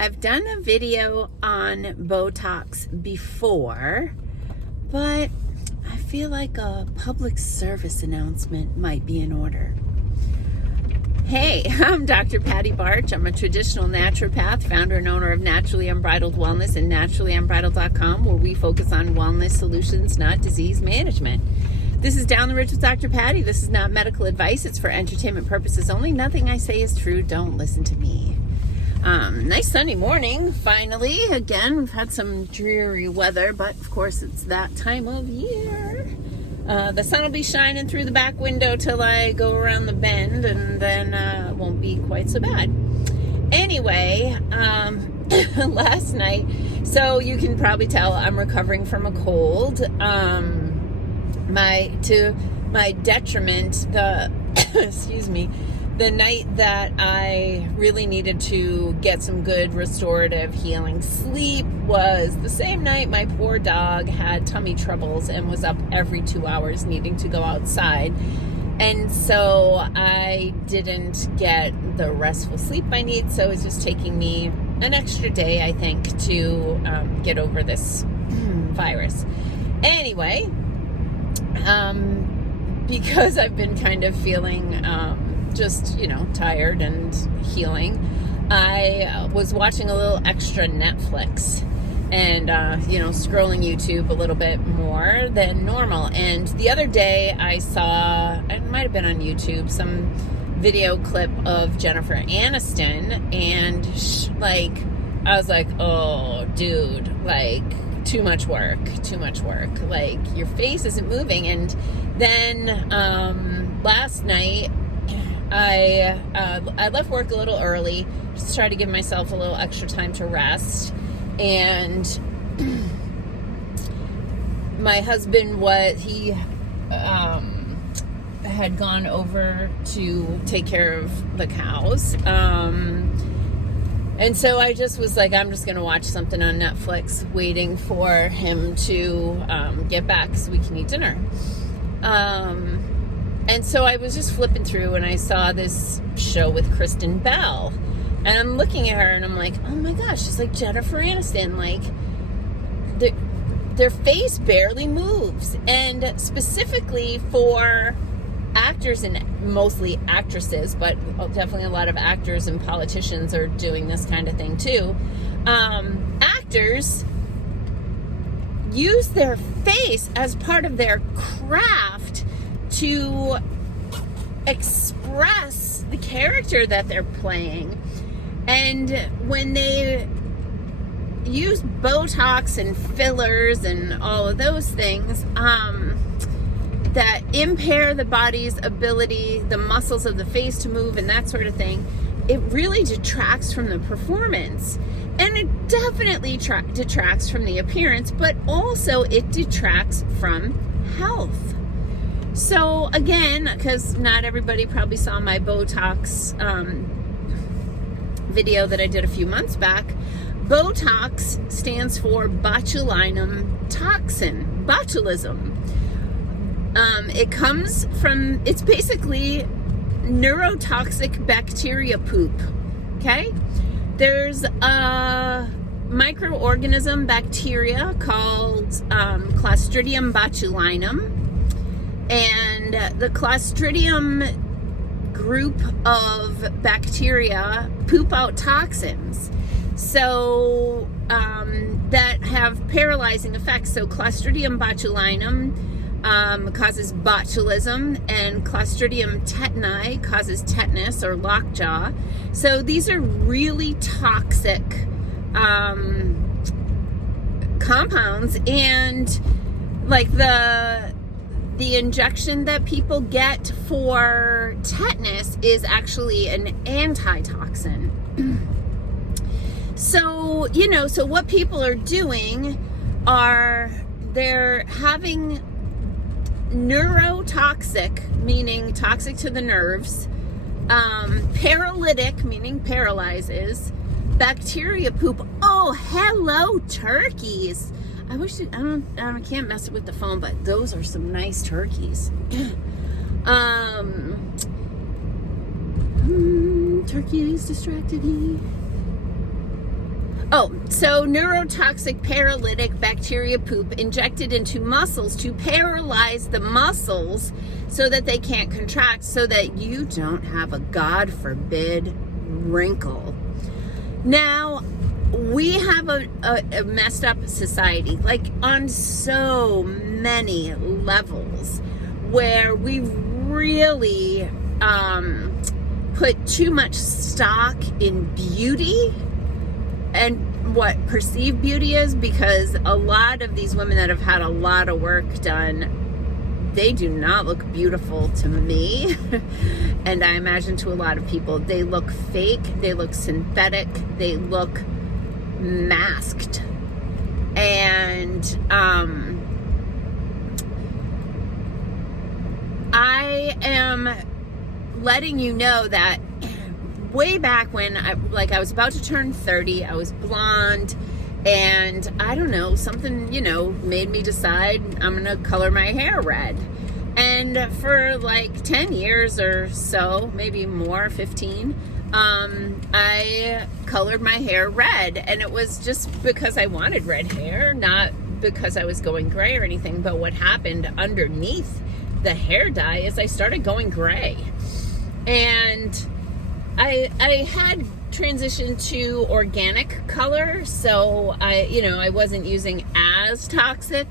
I've done a video on Botox before, but I feel like a public service announcement might be in order. Hey, I'm Dr. Patty Barch. I'm a traditional naturopath, founder and owner of Naturally Unbridled Wellness and naturallyunbridled.com, where we focus on wellness solutions, not disease management. This is Down the Ridge with Dr. Patty. This is not medical advice. It's for entertainment purposes only. Nothing I say is true. Don't listen to me. Nice sunny morning, finally. Again, we've had some dreary weather, but of course it's that time of year. The sun will be shining through the back window till I go around the bend, and then it won't be quite so bad. Anyway, last night, so you can probably tell I'm recovering from a cold. To my detriment, the night that I really needed to get some good restorative healing sleep was the same night my poor dog had tummy troubles and was up every 2 hours needing to go outside. And so I didn't get the restful sleep I need, so it's just taking me an extra day, I think, to get over this virus. Anyway, because I've been kind of feeling tired and healing, I was watching a little extra Netflix and scrolling YouTube a little bit more than normal. And the other day I saw, it might have been on YouTube, some video clip of Jennifer Aniston, and I was like, oh dude, too much work, like your face isn't moving. And then last night I left work a little early, just try to give myself a little extra time to rest. And my husband had gone over to take care of the cows. And so I just was like, I'm just going to watch something on Netflix, waiting for him to get back so we can eat dinner. And so I was just flipping through and I saw this show with Kristen Bell. And I'm looking at her and I'm like, oh my gosh, she's like Jennifer Aniston. Like, their face barely moves. And specifically for actors and mostly actresses, but definitely a lot of actors and politicians are doing this kind of thing too. Actors use their face as part of their craft to express the character that they're playing. And when they use Botox and fillers and all of those things, that impair the body's ability, the muscles of the face to move and that sort of thing, it really detracts from the performance. And it definitely detracts from the appearance, but also it detracts from health. So again, because not everybody probably saw my Botox video that I did a few months back, Botox stands for botulinum toxin, botulism. It's basically neurotoxic bacteria poop, okay? There's a microorganism bacteria called Clostridium botulinum, and the Clostridium group of bacteria poop out toxins. So that have paralyzing effects. So Clostridium botulinum causes botulism, and Clostridium tetani causes tetanus or lockjaw. So these are really toxic compounds, and like the injection that people get for tetanus is actually an antitoxin. So, so what people are doing are they're having neurotoxic, meaning toxic to the nerves, paralytic, meaning paralyzes, bacteria poop. Oh, hello, turkeys. I can't mess with the phone, but those are some nice turkeys. Turkeys distracted me. Oh, so neurotoxic paralytic bacteria poop injected into muscles to paralyze the muscles so that they can't contract, so that you don't have a, God forbid, wrinkle. Now, we have a messed up society, like on so many levels, where we really put too much stock in beauty and what perceived beauty is, because a lot of these women that have had a lot of work done, they do not look beautiful to me. And I imagine to a lot of people, they look fake, they look synthetic, they look masked. And I am letting you know that way back when I was about to turn 30, I was blonde, and I don't know, something, made me decide I'm gonna color my hair red. And for like 10 years or so, maybe more, 15, I colored my hair red, and it was just because I wanted red hair, not because I was going gray or anything. But what happened underneath the hair dye is I started going gray, and I had transitioned to organic color, so I wasn't using as toxic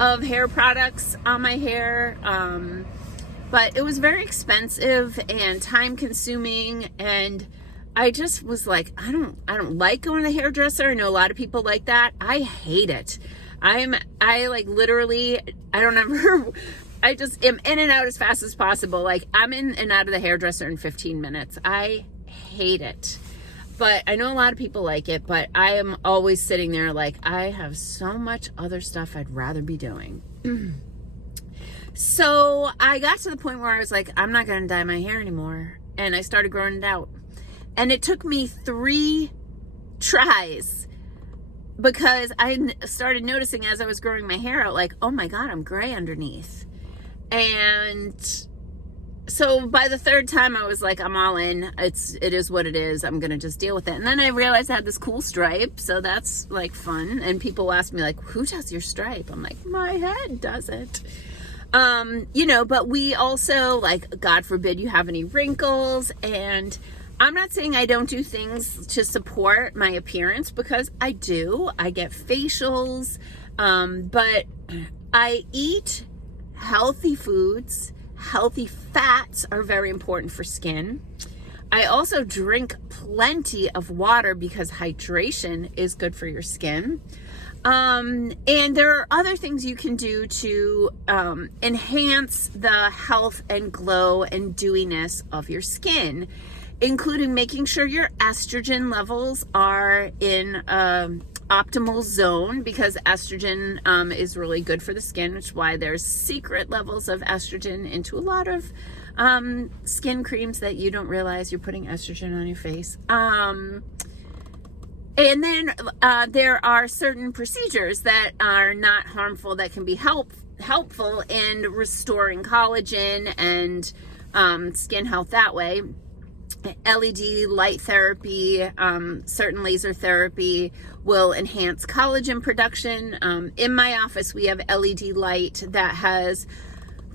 of hair products on my hair, but it was very expensive and time consuming, and I just was like, I don't like going to the hairdresser. I know a lot of people like that. I hate it. I just am in and out as fast as possible. Like, I'm in and out of the hairdresser in 15 minutes. I hate it. But I know a lot of people like it, but I am always sitting there like, I have so much other stuff I'd rather be doing. So I got to the point where I was like, I'm not going to dye my hair anymore. And I started growing it out. And it took me 3 tries, because I started noticing as I was growing my hair out, like, oh my God, I'm gray underneath. And so by the 3rd time, I was like, I'm all in. It is what it is. I'm going to just deal with it. And then I realized I had this cool stripe. So that's like fun. And people ask me like, who does your stripe? I'm like, my head does it. But we also, like, God forbid you have any wrinkles. And I'm not saying I don't do things to support my appearance, because I do. I get facials. But I eat healthy foods. Healthy fats are very important for skin. I also drink plenty of water, because hydration is good for your skin. And there are other things you can do to enhance the health and glow and dewiness of your skin, including making sure your estrogen levels are in optimal zone, because estrogen is really good for the skin, which is why there's secret levels of estrogen into a lot of skin creams that you don't realize you're putting estrogen on your face. And then there are certain procedures that are not harmful that can be helpful in restoring collagen and skin health that way. LED light therapy, certain laser therapy will enhance collagen production. In my office, we have LED light that has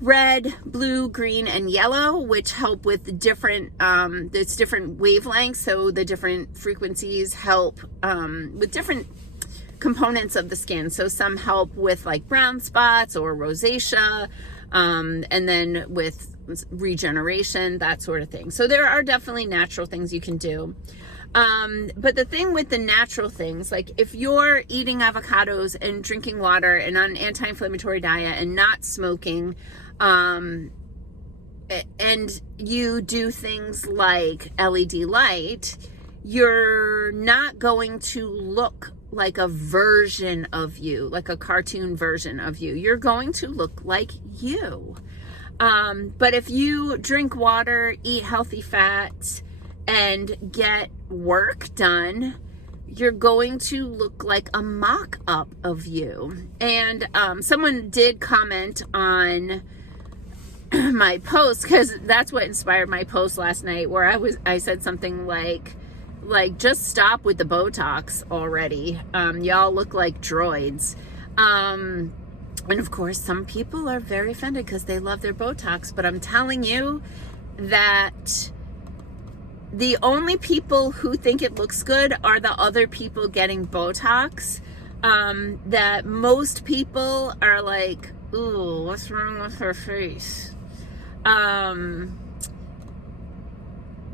red, blue, green, and yellow, which help with different wavelengths. So the different frequencies help with different components of the skin. So some help with like brown spots or rosacea, and then with regeneration, that sort of thing. So there are definitely natural things you can do. But the thing with the natural things, like if you're eating avocados and drinking water and on an anti-inflammatory diet and not smoking, and you do things like LED light, you're not going to look like a version of you, like a cartoon version of you. You're going to look like you. But if you drink water, eat healthy fats, and get work done, you're going to look like a mock-up of you. And someone did comment on my post, because that's what inspired my post last night, where I said something like, Like, just stop with the Botox already. Y'all look like droids. And of course, some people are very offended because they love their Botox. But I'm telling you that the only people who think it looks good are the other people getting Botox. That most people are like, ooh, what's wrong with her face?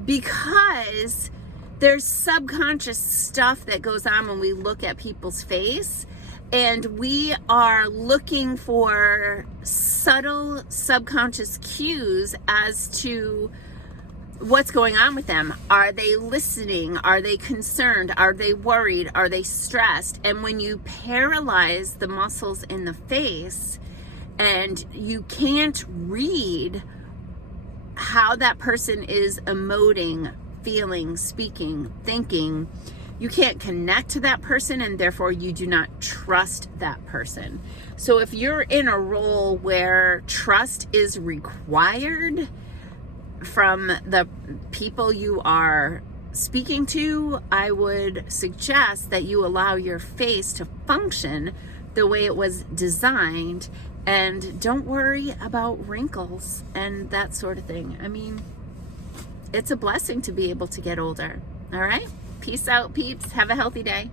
Because there's subconscious stuff that goes on when we look at people's face, and we are looking for subtle subconscious cues as to what's going on with them. Are they listening? Are they concerned? Are they worried? Are they stressed? And when you paralyze the muscles in the face and you can't read how that person is emoting, feeling, speaking, thinking, you can't connect to that person, and therefore you do not trust that person. So if you're in a role where trust is required from the people you are speaking to, I would suggest that you allow your face to function the way it was designed, and don't worry about wrinkles and that sort of thing. I mean, it's a blessing to be able to get older. All right? Peace out, peeps. Have a healthy day.